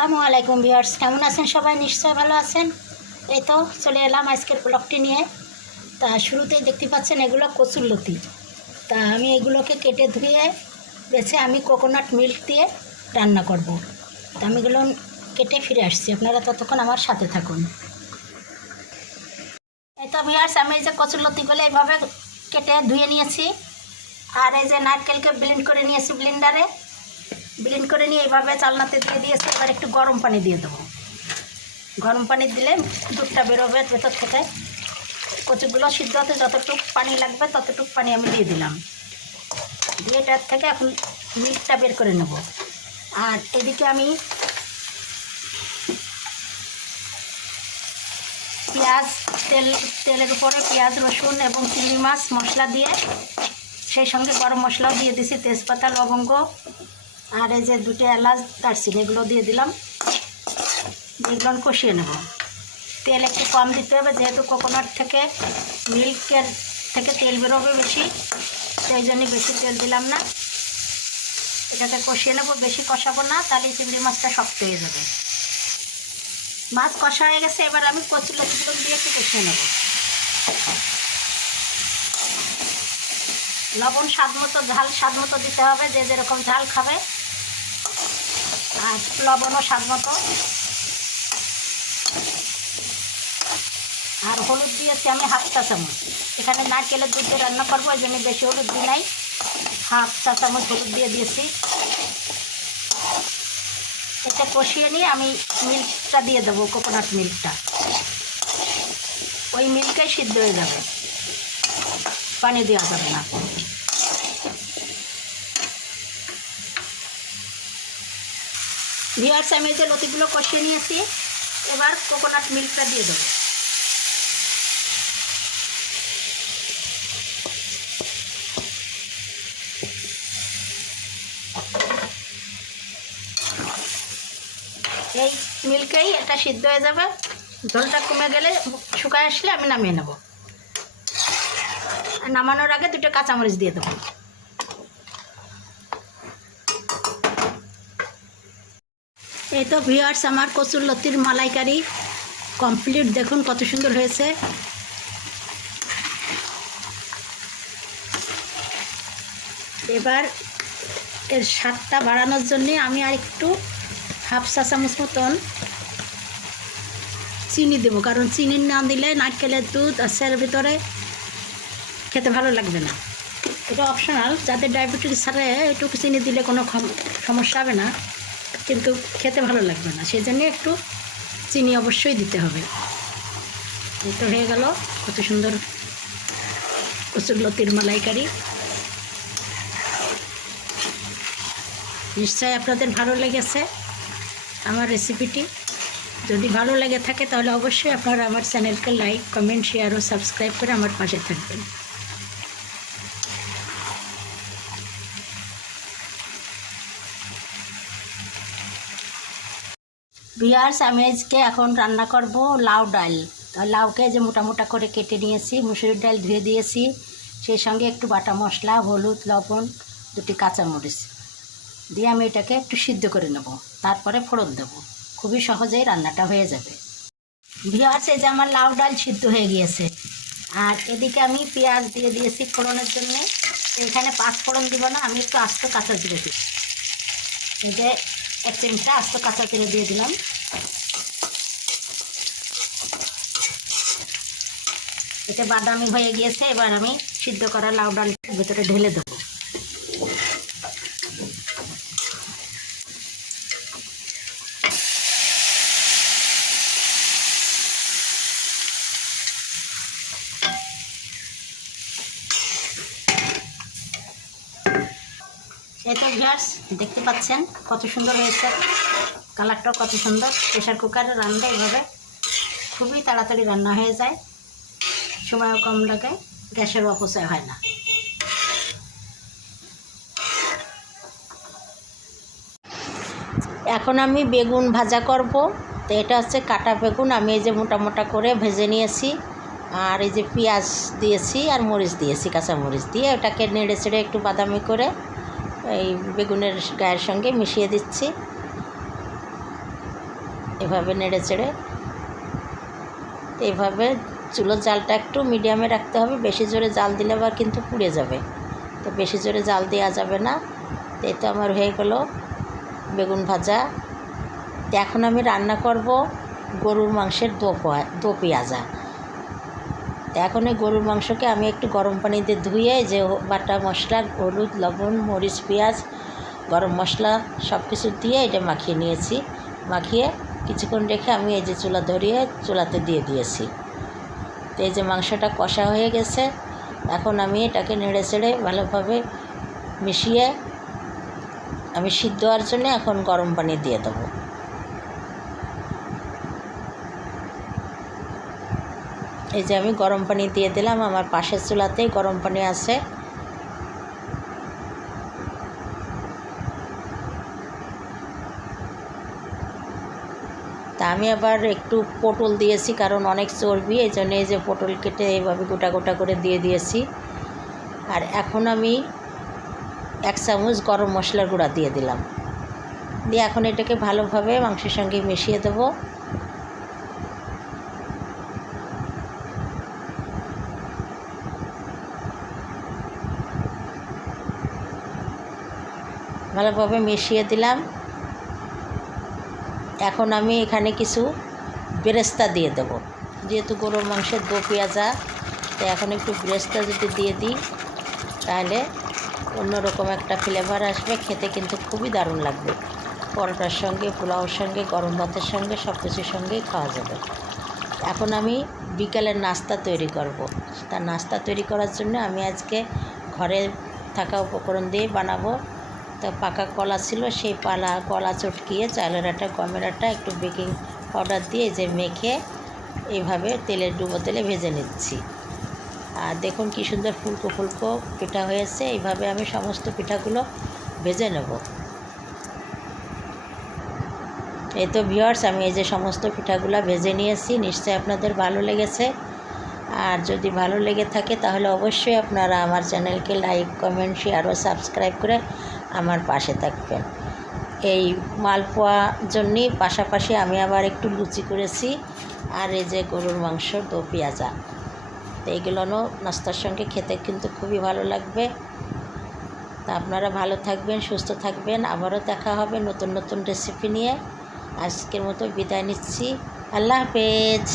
আসসালামু আলাইকুম ভিউয়ার্স। কেমন আছেন সবাই? নিশ্চয় ভালো আছেন। এই তো চলে এলাম আজকের ব্লগটি নিয়ে। তা শুরুতেই দেখতে পাচ্ছেন এগুলো কচুর লতি। তা আমি এগুলোকে কেটে ধুয়ে, বেছে আমি কোকোনাট মিল্ক দিয়ে রান্না করব। তা আমি এগুলো কেটে ফিরে আসছি। আপনারা ততক্ষণ আমার সাথে থাকুন। এই তো ভিউয়ার্স, আমি এই যে কচুর লতিগুলো এইভাবে কেটে ধুয়ে নিয়েছি। আর এই যে নারকেলকে ব্লেন্ড করে নিয়েছি ব্লেন্ডারে ব্লেন্ড করে নিয়ে এইভাবে চালনাতে দিয়ে দিয়েছি এবার একটু গরম পানি দিয়ে দেবো। গরম পানি দিলে দুধটা বেরোবে ভেতর থেকে। কচুগুলো সিদ্ধ হতে যতটুকু পানি লাগবে ততটুকু পানি আমি দিয়ে দিলাম। দিয়ে এটার থেকে এখন মিল্কটা বের করে নেব। আর এদিকে আমি পেঁয়াজ, তেল, তেলের উপরে পেঁয়াজ, রসুন এবং চিংড়ি মাছ মশলা দিয়ে সেই সঙ্গে গরম মশলাও দিয়ে দিছি তেজপাতা, লবঙ্গ আর এই যে দুটো এলাচ দারচিনি এগুলো দিয়ে দিলাম। এগুলো কষিয়ে নেব। তেল একটু কম দিতে হবে, যেহেতু কোকোনাট থেকে মিল্কের থেকে তেল বেরোবে বেশি, সেই জন্যই বেশি তেল দিলাম না। এটাকে কষিয়ে নেব, বেশি কষাবো না তাহলে চিংড়ি মাছটা শক্ত হয়ে যাবে। মাছ কষা হয়ে গেছে, এবার আমি কচু লতিগুলো দিয়ে একটু কষিয়ে নেব। লবণ স্বাদ মতো, ঝাল স্বাদ মতো দিতে হবে, যে যেরকম ঝাল খাবে। আর লবণও স্বাদ মতো। আর হলুদ দিয়েছি আমি হাফ চা চামচ। এখানে নারকেলের দুধ দিয়ে রান্না করব ওই জন্য বেশি হলুদ দিই নাই। হাফ চা চামচ হলুদ দিয়ে দিয়েছি। এটা কষিয়ে নিয়ে আমি মিল্কটা দিয়ে দেবো, কোকোনাট মিল্কটা। ওই মিল্কেই সিদ্ধ হয়ে যাবে। পানি দেওয়া যাবে না। ভিয়ার্স আমি যে লতিগুলো কষিয়ে নিয়েছি, এবার কোকোনাট মিল্কটা দিয়ে দেবো। এই মিল্কেই এটা সিদ্ধ হয়ে যাবে। জলটা কমে গেলে শুকায় আসলে আমি নামিয়ে নেব। নামানোর আগে দুটো কাঁচামরিচ দিয়ে দেবো। এই তো ভিউয়ার্স আমার কচুর লতির মালাইকারি কমপ্লিট দেখুন কত সুন্দর হয়েছে। এবার এর স্বাদটা বাড়ানোর জন্যে আমি আর একটু হাফ চা চামচ মতন চিনি দেবো, কারণ চিনি না দিলে নারকেলের দুধ আর ভিতরে খেতে ভালো লাগবে না। এটা অপশনাল যাদের ডায়াবেটিস ছাড়ে একটু চিনি দিলে কোনো সমস্যা হবে না। কিন্তু খেতে ভালো লাগবে না। সেই জন্যে একটু চিনি অবশ্যই দিতে হবে। তো হয়ে গেল কত সুন্দর কচুর লতির মালাইকারি। নিশ্চয়ই আপনাদের ভালো লেগেছে আমার রেসিপিটি। যদি ভালো লেগে থাকে তাহলে অবশ্যই আপনারা আমার চ্যানেলকে লাইক, কমেন্ট শেয়ার ও সাবস্ক্রাইব করে আমার পাশে থাকবেন। বিয়ার্স আমি আজকে এখন রান্না করব লাউ ডাল। লাউকে যে মোটা মোটা করে কেটে নিয়েছি, মুসুরির ডাল ধুয়ে দিয়েছি, সেই সঙ্গে একটু বাটা মশলা, হলুদ, লবণ, দুটি কাঁচামরিচ দিয়ে আমি এটাকে একটু সিদ্ধ করে নেব। তারপরে ফোড়ন দেবো। খুবই সহজেই রান্নাটা হয়ে যাবে। ভিওয়ার্স এই যে আমার লাউ ডাল সিদ্ধ হয়ে গিয়েছে। আর এদিকে আমি পেঁয়াজ দিয়ে দিয়েছি ফোড়নের জন্য। এখানে পাঁচ ফোড়ন দিব না, আমি একটু আস্ত কাঁচা জিরে দিই এই যে এক চিমটা আস্ত কাঁচা তেলে দিয়ে দিলাম। এটা বাদামি হয়ে গিয়েছে, এবার আমি সিদ্ধ করা লাউ ডালটা ভেতরে ঢেলে দেবো। এই তো ভিউয়ার্স দেখতে পাচ্ছেন কত সুন্দর হয়েছে। কালারটাও কত সুন্দর। প্রেশার কুকারে রান্না এভাবে খুবই তাড়াতাড়ি রান্না হয়ে যায়। সময়ও কম লাগে, গ্যাসের অপচয় হয় না। এখন আমি বেগুন ভাজা করব। তো এটা হচ্ছে কাটা বেগুন। আমি এই যে মোটা মোটা করে ভেজে নিয়েছি। আর এই যে পেঁয়াজ দিয়েছি আর মরিচ দিয়েছি কাঁচা মরিচ দিয়ে। ওটাকে নেড়ে চেড়ে একটু বাদামি করে এই বেগুনের গায়ের সঙ্গে মিশিয়ে দিচ্ছি। এভাবে নেড়ে চেড়ে। এভাবে চুলোর জালটা একটু মিডিয়ামে রাখতে হবে। বেশি জোরে জাল দিলে আবার কিন্তু পুড়ে যাবে। তো বেশি জোরে জাল দেওয়া যাবে না। এই তো আমার হয়ে গেলো বেগুন ভাজা। এখন আমি রান্না করব গরুর মাংসের দো দো পেঁয়াজা। তো এখন এই গরুর মাংসকে আমি একটু গরম পানিতে ধুয়ে যে বাটা মশলা, হলুদ, লবণ, মরিচ, পেঁয়াজ, গরম মশলা সব কিছু দিয়ে এটা মাখিয়ে নিয়েছি। মাখিয়ে কিছুক্ষণ রেখে আমি এই যে চুলা ধরিয়ে চুলাতে দিয়ে দিয়েছি। তো এই যে মাংসটা কষা হয়ে গেছে, এখন আমি এটাকে নেড়ে চেড়ে ভালোভাবে মিশিয়ে আমি সিদ্ধ হওয়ার জন্য এখন গরম পানি দিয়ে দেবো। এই যে আমি গরম পানি দিয়ে দিলাম, আমার পাশের চুলাতেই গরম পানি আছে। তা আমি আবার একটু পটল দিয়েছি, কারণ অনেক চর্বি, এই জন্য এই যে পটল কেটে এইভাবে গোটা গোটা করে দিয়ে দিয়েছি। আর এখন আমি এক চামচ গরম মশলার গুঁড়া দিয়ে দিলাম। দিয়ে এখন এটাকে ভালোভাবে মাংসের সঙ্গে মিশিয়ে দেবো। ভালোভাবে মিশিয়ে দিলাম। এখন আমি এখানে কিছু বেরেস্তা দিয়ে দেবো। যেহেতু গরুর মাংসের দো পেঁয়াজা তো এখন একটু বেরেস্তা যদি দিয়ে দিই, তাহলে অন্যরকম একটা ফ্লেভার আসবে। খেতে কিন্তু খুবই দারুণ লাগবে। পরোটার সঙ্গে, পোলাওর সঙ্গে, গরম ভাতের সঙ্গে সব কিছুর সঙ্গেই খাওয়া যাবে। এখন আমি বিকালের নাস্তা তৈরি করব। তার নাস্তা তৈরি করার জন্য আমি আজকে ঘরে থাকা উপকরণ দিয়ে বানাবো। তো পাকা কলা ছিল, সেই পালা কলা চটকিয়ে চালের আটা, গমের আটা একটু বেকিং পাউডার দিয়ে যে মেখে এইভাবে তেলের ডুবো তেলে ভেজে নিচ্ছি। আর দেখুন কী সুন্দর ফুলকো ফুলকো পিঠা হয়েছে, এইভাবে আমি সমস্ত পিঠাগুলো ভেজে নেব। এই তো ভিওয়ার্স আমি এই যে সমস্ত পিঠাগুলো ভেজে নিয়েছি, নিশ্চয়ই আপনাদের ভালো লেগেছে। আর যদি ভালো লেগে থাকে, তাহলে অবশ্যই আপনারা আমার চ্যানেলকে লাইক কমেন্ট শেয়ার ও সাবস্ক্রাইব করে আমার পাশে থাকবেন। এই মালপোয়া জন্যই পাশাপাশি আমি আবার একটু লুচি করেছি। আর এই যে গরুর মাংস, দো পেঁয়াজা। তো এইগুলোও নাস্তার সঙ্গে খেতে কিন্তু খুবই ভালো লাগবে। তা আপনারা ভালো থাকবেন, সুস্থ থাকবেন। আবারও দেখা হবে নতুন নতুন রেসিপি নিয়ে। আজকের মতো বিদায় নিচ্ছি। আল্লাহ হাফেজ।